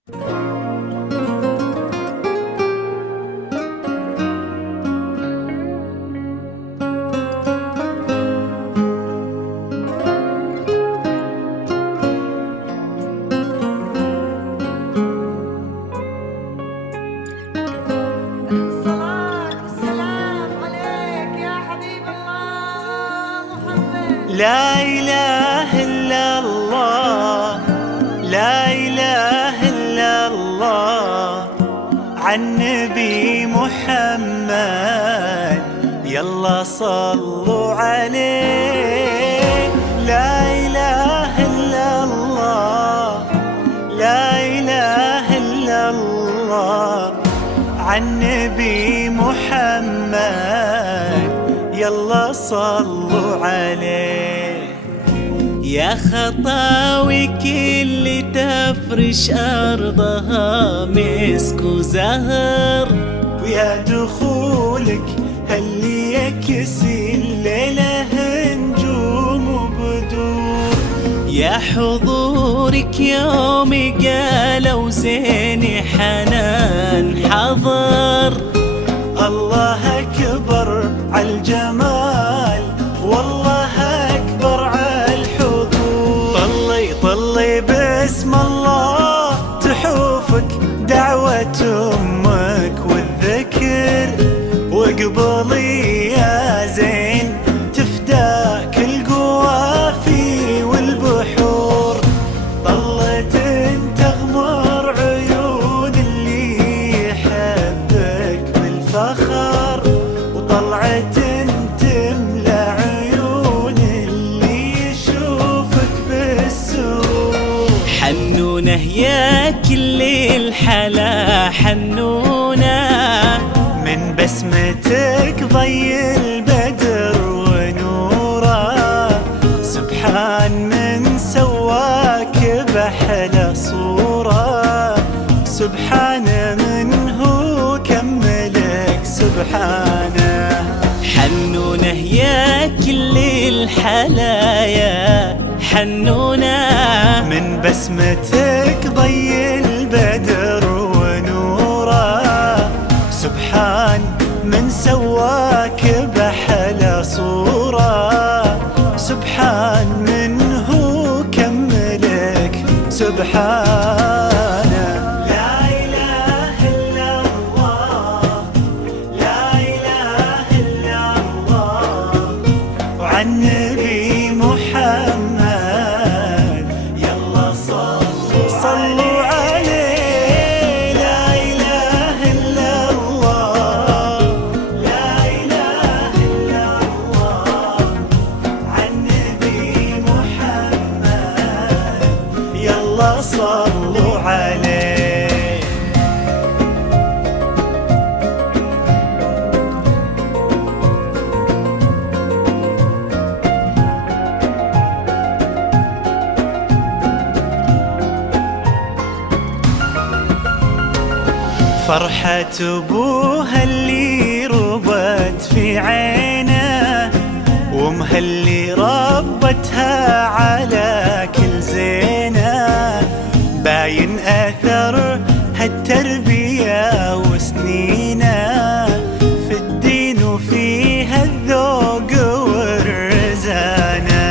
لا إله إلا الله، لا إله إلا الله، عن نبي محمد يلا صلوا عليه. لا إله إلا الله، لا إله إلا الله، عن نبي محمد يلا صلوا عليه. يا خطاوي كل تفرش أرضها مسك وزهر، ويا دخولك اللي يكسي الليلة نجوم وبدور. يا حضورك يوم قالوا زين حنان حضر. الله أكبر عالجمال، والله أكبر عالحضور. طلي باسم الله تحوفك دعوة أمك والذكر، وقبلي يا زين تفداك القوافي والبحور. ظلت تغمر عيون اللي يحبك بالفخر، وطلعت تملى عيون اللي يشوفك بالسرور. حنونه يا كل الحلا حنونه، من بسمتك ضي البدر ونوره. سبحان من سواك بأحلى صورة، سبحان من هو كملك سبحانه. حنونه يا كل الحلايا حنونه، من بسمتك ضي البدر ونوره. سبحان من سواك بأحلى صورة، سبحان من هو كملك سبحانه. لا إله إلا الله، لا إله إلا الله، وعن نبي محمد يلا صلوا عليه. لا إله إلا الله، لا إله إلا الله، عن نبي محمد يلا صلوا عليه. فرحة أبوها اللي ربت في عينه، وامها اللي ربتها على كل زينه. باين أثر هالتربية وسنينه، في الدين وفيها الذوق والرزانة.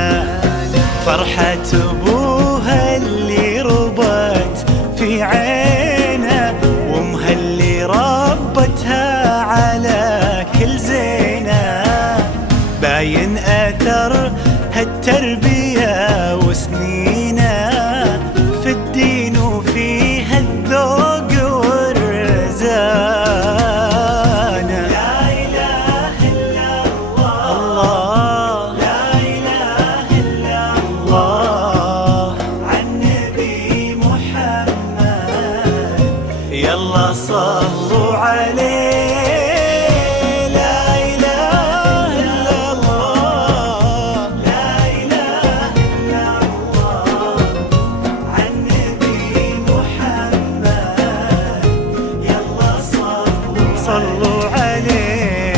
فرحة أبوها اللي ربت في عينه، وامها اللي ربتها على كل زينه. باين أثر هالتربية وسنينه، في الدين وفيها الذوق والرزانة. لا إله إلا الله، لا إله إلا الله، عن نبي محمد يلا صلوا عليه. لا إله إلا الله، لا إله إلا الله، عن نبي محمد يلا صلوا عليه.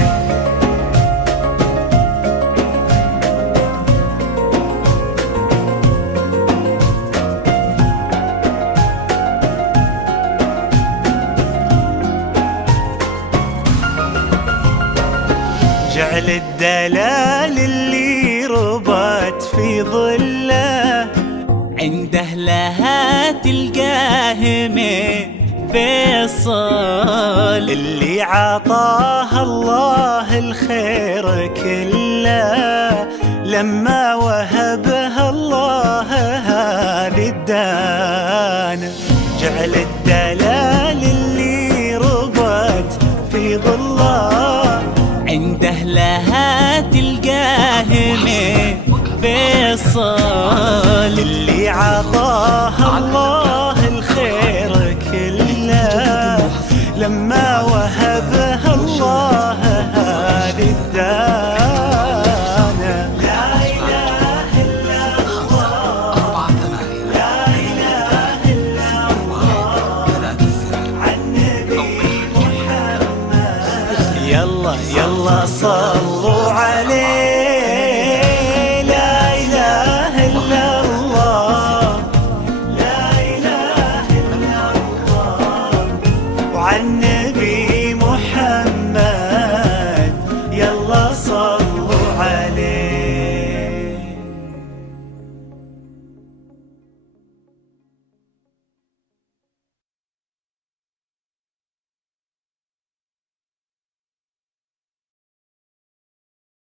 جعل الدلال اللي ربت في ظله عند أهلها تلقاه من فيصل، اللي عطاها الله الخير كله لما وهبها الله هذه الدانة. جعل الدلال اللي ربت في ظله عند أهلها تلقاه من فيصل، اللي عطاها الله